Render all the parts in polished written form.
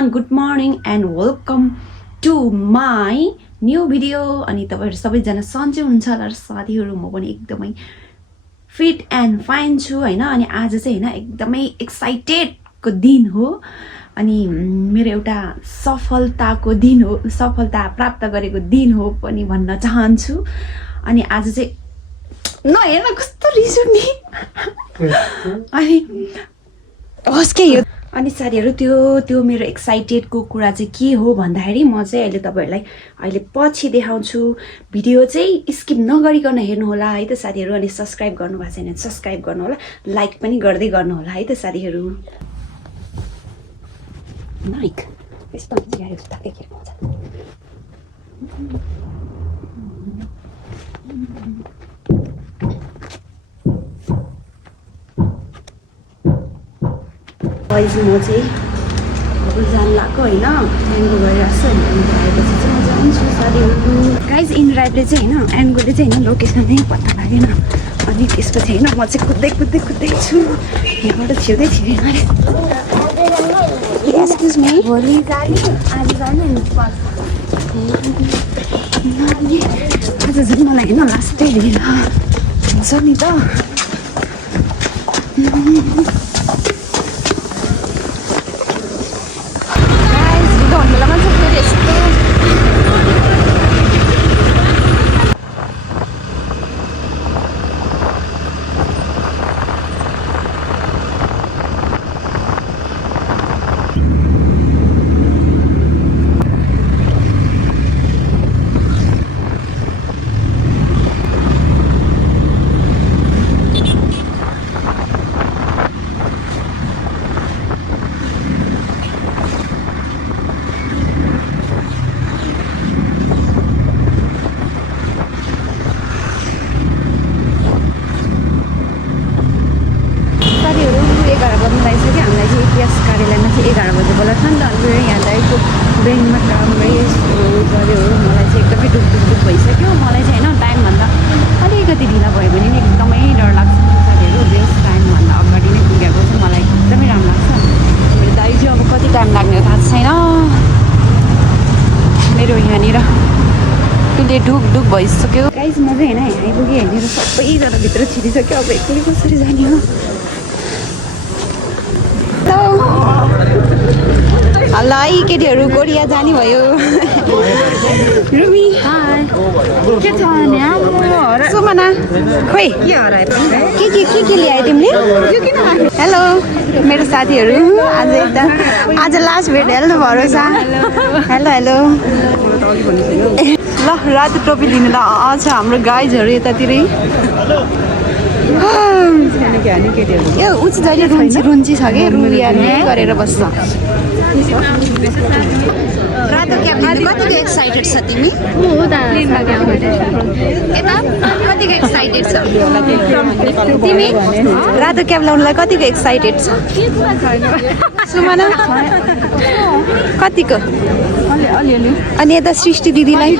Everyone good morning and welcome to my new video. अनि तपाईहरु सबैजना सन्चै हुनुहुन्छ होला र साथीहरु म पनि एकदमै फिट एन्ड फाइन छु हैन। अनि आज चाहिँ हैन एकदमै एक्साइटेडको दिन हो अनि मेरो एउटा सफलताको दिन हो, सफलता प्राप्त गरेको दिन हो पनि भन्न चाहन्छु। अनि आज चाहिँ नहेर्न कस्तो रिस उठ्ने अनि होस् के यो। अनि साथीहरु त्यो मेरो एक्साइटेडको कुरा चाहिँ के हो भन्दाखेरि म चाहिँ अहिले तपाईहरुलाई अहिले पछि देखाउँछु। भिडियो चाहिँ स्किप नगरिकन हेर्नु होला है त साथीहरु। अनि सब्स्क्राइब गर्नु भएको छैन भने सब्स्क्राइब गर्नु होला, लाइक पनि गर्दै गर्नु होला है त साथीहरु। नाइक यस्तो गाडी उता के हुन्छ। गाइस म चाहिँ अब जान लाग्यो हैन, एन्गो गइरहेको छु। अनि आएपछि चाहिँ म जान्छु साथीहरु। गाइस इनड्राइभले चाहिँ हैन एन्गोले चाहिँ हैन लोकेसन नै पत्ता लागेन। अनि त्यसपछि हैन म चाहिँ कुद्दै छु यहाँबाट छिर्दै थिएँ अरे। एक्सक्युज मी भोलि जाने आज जाने आज झन् मलाई हैन लास्टै दिन हुन्छ नि त। कार्यालयमा चाहिँ 11 बजे बोला छ नि त। अनि यहाँ दाइको ब्याङ्कमा काममै गऱ्यो। मलाई चाहिँ एकदमै दुख भइसक्यो। मलाई चाहिँ होइन टाइमभन्दा अलिकति ढिला भयो भने नि एकदमै डर लाग्छ साथीहरू। बेस्ट टाइमभन्दा अगाडि नै पुगेको चाहिँ मलाई एकदमै राम्रो लाग्छ। मेरो दाइ चाहिँ अब कति टाइम लाग्ने हो थाहा छैन। मेरो यहाँनिर त्यसले ढुक भइसक्यो। गाइस म चाहिँ होइन आइपुगेँ। यहाँनिर सबैजना भित्र छिरिसक्यो। अब एक्लै कसरी जाने हो। ल है केटीहरू कोरिया जाने भयो। रुमी के छ सुमना खोइ के ल्यायो तिमीले? हेलो मेरो साथीहरू आज लास्ट भेट हेल्नु भरोसा। हेलो ल रातो टोपी लिनु ल छ हाम्रो गाइजहरू यतातिरै। यो ऊ चाहिँ जहिले रुन्ची छ कि रुरिया गरेर बस्छ। रातो क्याब लिनु कतिको एक्साइटेड छ तिमी? यता कतिको एक्साइटेड छ तिमी? रातो क्याब लाउनुलाई कतिको एक्साइटेड छ सुमना? कतिको? अनि यता सृष्टि दिदीलाई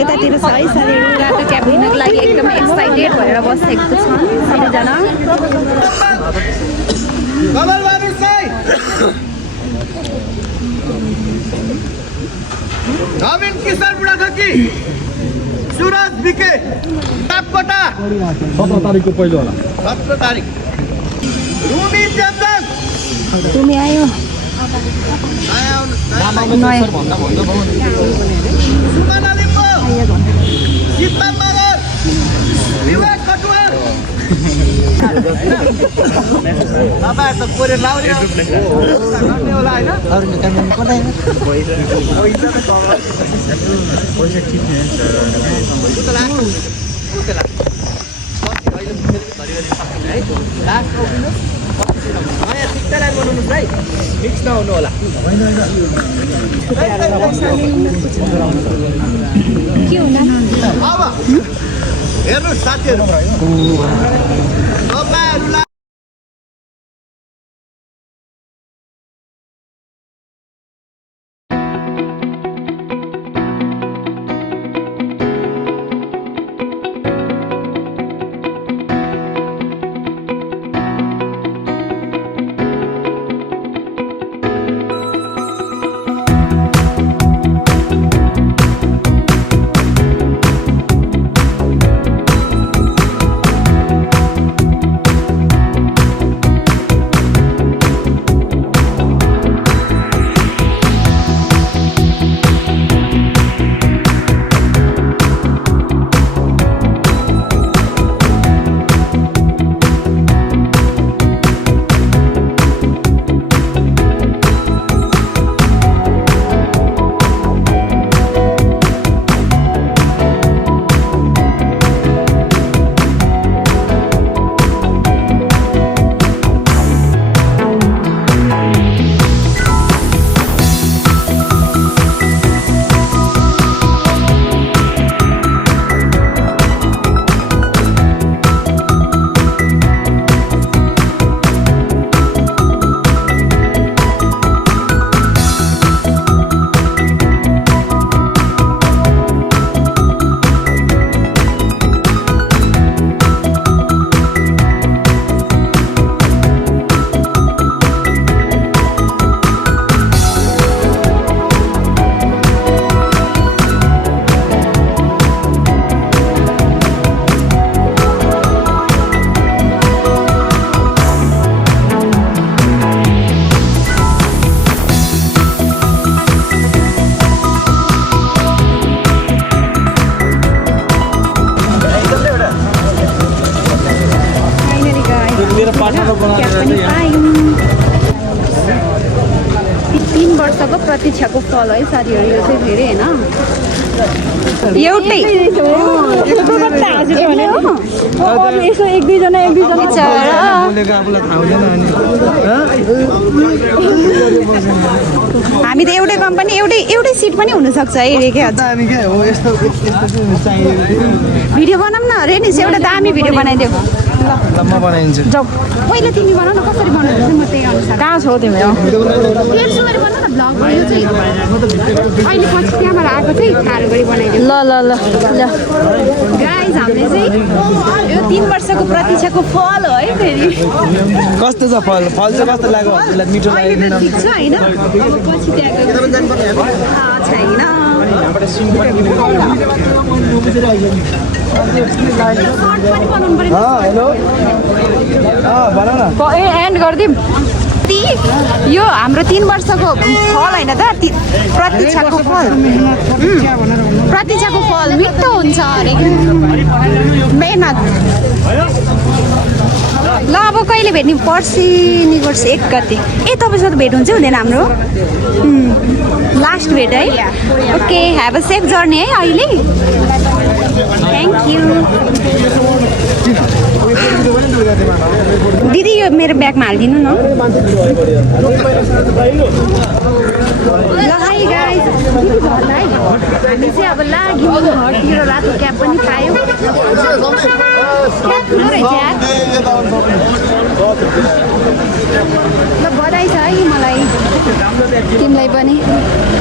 यतातिर छ है साथीहरू। रातो क्याब लिनको लागि एकदम एक्साइटेड भएर बसेको छन् सबैजना। नवीन किशोर बुढाथोकी सुरज बिके टापकोटा 17 तारिकको पहिलो होला। 17 तारिक रुमी चन्दन तिमी आयो सुमना लिम्बू सीता मगर विवेक कटुवाल तपाईहरु त कोरे लाउने होला हैन। अरुले क्यामेरा कोटाइन पैसा ठिक नै छ। लास्ट नयाँ ठिकैलाई बनाउनुहोस् है, मिक्स नहुनु होला। के होला अब हेर्नुहोस् साथीहरू तपाईँहरूलाई प्रतीक्षाको फल है साथीहरू यो चाहिँ फेरि होइन एउटै यसो एक दुईजना हामी त एउटै कम्पनी एउटै सिट पनि हुनसक्छ है रे क्या भिडियो बनाऊँ न रेनिस एउटा दामी भिडियो बनाइदेऊ म बनाइदिन्छु जाऊ पहिला तिमी बनाऊ न कसरी बनाउँछ म त्यही अनुसार कहाँ छौ तिमी तेर्सो गरी बनाऊ न भ्लग भयो चाहिँ अहिले पछि त्यहाँबाट आएको चाहिँ खारो गरी बनाइदेऊ ल ल ल ल गाइज हामीले चाहिँ यो 3 वर्षको प्रतीक्षाको फल हो है फेरि कस्तो छ फल फल चाहिँ कस्तो लाग्यो हजुरलाई मिठो अहिले लाग्यो त ठिक छ होइन अब पछि त्यहाँ छैन हेलो भन न ए एन्ड गरिदिउँ यो हाम्रो 3 वर्षको फल होइन त प्रतीक्षाको फल प्रतीक्षाको फल मिठो हुन्छ अरे मेहनत ल अब कहिले भेट्ने पर्सि निकोर्स 1 गते ए तपाईँसँग भेट हुन्छ हुँदैन हाम्रो लास्ट भेट है okay have a safe journey है अहिले थ्याङ्क यू दिदी यो मेरो ब्यागमा हालिदिनु न ल हाई गाइस हामी चाहिँ अब लाग्यौँ घरतिर रातो क्याब पनि पायौँ क्याब ठुलो रहेछ यार ल बधाई छ है मलाई तिमीलाई पनि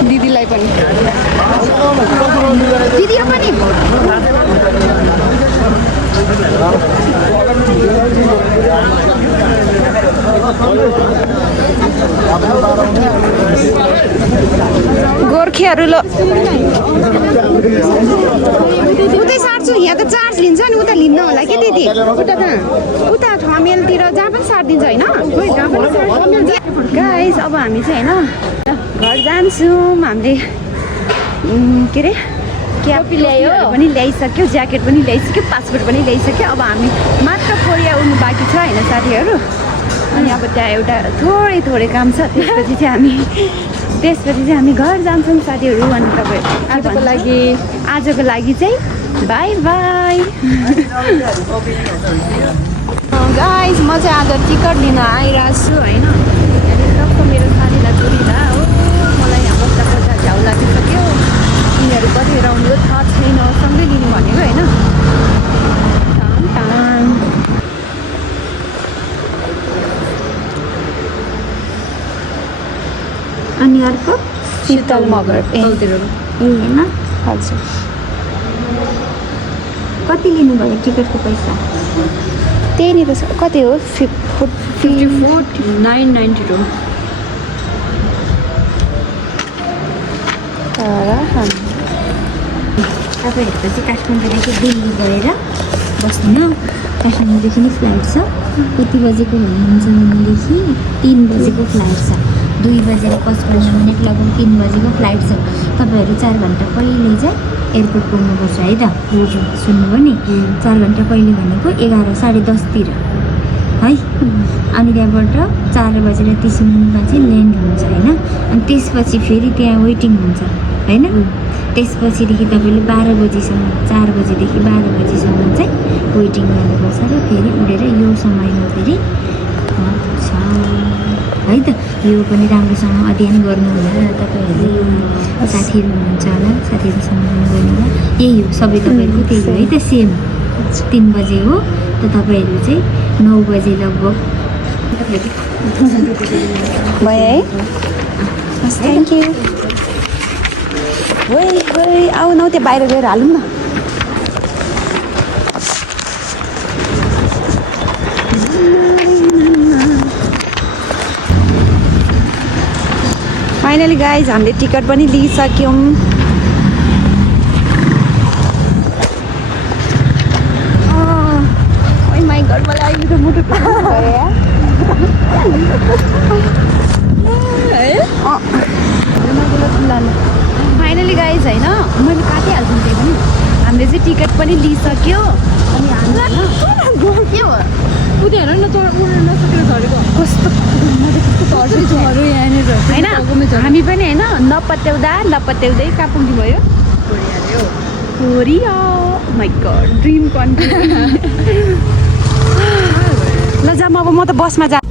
दिदीलाई पनि दिदी यो पनि गोर्खेहरू ल उतै साट्छु यहाँ त चार्ज लिन्छ नि उता लिन्न होला कि दिदी उता ठमेलतिर जहाँ पनि साटिदिन्छ होइन गाइस अब हामी चाहिँ होइन घर जान्छौँ हामीले के अरे क्याप पनि ल्याइसक्यो ज्याकेट पनि ल्याइसक्यो पासपोर्ट पनि ल्याइसक्यो अब हामी मात्र कोरिया उड्नु बाँकी छ होइन साथीहरू अनि अब त्यहाँ एउटा थोरै काम छ त्यसपछि चाहिँ हामी घर जान्छौँ साथीहरू अनि तपाईँ आजको लागि चाहिँ बाई बाई गाइस म चाहिँ आज टिकट लिन आइरहेको छु होइन टक्क मेरो साथीलाई पुरिँदा हो मलाई यहाँ बस्दा झ्याउ लागिसक्यो यिनीहरू कतिखेर आउनु थाहा छैन सँगै लिनु भनेको होइन अनि अर्को शीतल मगर ए होइन हजुर कति लिनुभयो टिकटको पैसा त्यहीँनिर कति हो 54,992 तपाईँहरूको चाहिँ काठमाडौँदेखि दिल्ली गएर बस्नु काठमाडौँदेखि नै फ्लाइट छ कति बजेको हुनुहुन्छ भनेदेखि 3 बजेको फ्लाइट छ 2 बजेर 55 मिनट लगभग 3 बजेको फ्लाइट छ तपाईँहरू 4 घन्टा पहिले चाहिँ एयरपोर्ट पुग्नुपर्छ है त सुन्नुभयो नि 4 घन्टा पहिले भनेको 11:10:30 है अनि त्यहाँबाट 4:30 मिनटमा चाहिँ ल्यान्ड हुन्छ होइन अनि त्यसपछि फेरि त्यहाँ वेटिङ हुन्छ होइन त्यसपछिदेखि तपाईँले 12 बजीसम्म 4 बजीदेखि 12 बजीसम्म चाहिँ वेटिङ गर्नुपर्छ र फेरि उडेर यो समयमा फेरि छ है त यो पनि राम्रोसँग अध्ययन गर्नु होला तपाईँहरूले साथीहरू हुनुहुन्छ होला साथीहरूसँग गर्नु होला यही हो सबै तपाईँहरूको त्यही हो है त सेम 3 बजे हो त तपाईँहरू चाहिँ 9 बजे लगभग भयो है थ्याङ्क यू आऊ न त्यो बाहिर गएर हालौँ न फाइनली गाइज हामीले टिकट पनि लिइसक्यौँ माई गड मलाई अहिले त मुटु फाइनली गाइज होइन मैले काटिहाल्छु त्यही पनि हामीले चाहिँ टिकट पनि लिइसक्यो अनि हामी के हो उता हेर न उड्न नसकेर झरेको कस्तो कस्तो झऱ्यो यहाँनिर होइन हामी पनि होइन नपत्याउँदै कहाँ पुग्नु भयो Korea my god dream country ल जाम अब म त बसमा जा